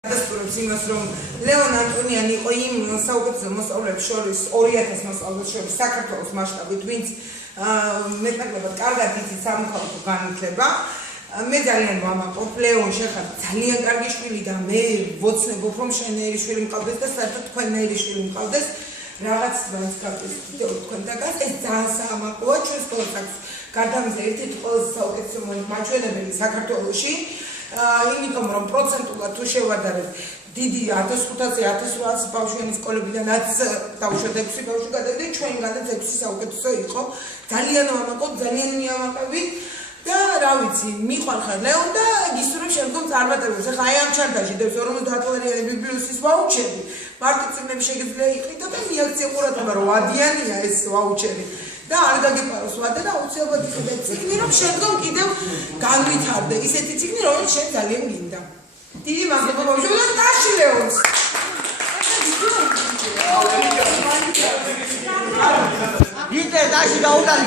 დასტურებს იმას, რომ ლეონ ანტონიანი იყო იმ საუკეთესო მოსწავლეებს შორის 2000 მოსწავლეს შორის საქართველოს მასშტაბით, ვინც მეტნაკლებად კარგად იცის სამოქალაქო განათლება. მე ძალიან ვამაყობ, ლეონ შეხარ ძალიან კარგი შვილი და მე ვოცნებობ, რომ შენერი შვილი მყავდეს და საერთოდ თქვენერი შვილი მყავდეს. რაღაც თვალს გაყვის თქვენთაგან ეს ძალიან საამაყოა ჩვენს ყოველს აქვს გარდა ამისა ერთ-ერთი ყველაზე საუკეთესო მაჩვენებელი საქართველოში. იმიტომ რომ პროცენტულად თუ შევადარებ დიდი 1500-ზე 1800 ბავშვიანი სკოლებიდანაც დავუშვათ 6 ბავშვი გადავიდა ჩვენგანაც 6 საუკეთესო იყო ძალიან ვამაყობ ძალიან მიამაყები და რა ვიცი მიყარხარ ლეონ და გისურვებ შემდგომ წარმატებებს ახლა აი ამ ჩანთაში დევს 50-ლარიანი ბიბლიუსის ვაუჩერი მარტივწიგნები შეგიძლია იყიდო და მიაქცია ყურადღება რომ ვადიანია ეს ვაუჩერი და არ გაგეპაროს ვადა და უცებად იქნება ციგნი რომ შემდგომ კიდევ განვითარდე ისეთი ციგნი რომელიც შენ ძალიან გინდა დიდი მადლობა ბავშვო და ტაში ლეონს იდე ტაში გაუტარი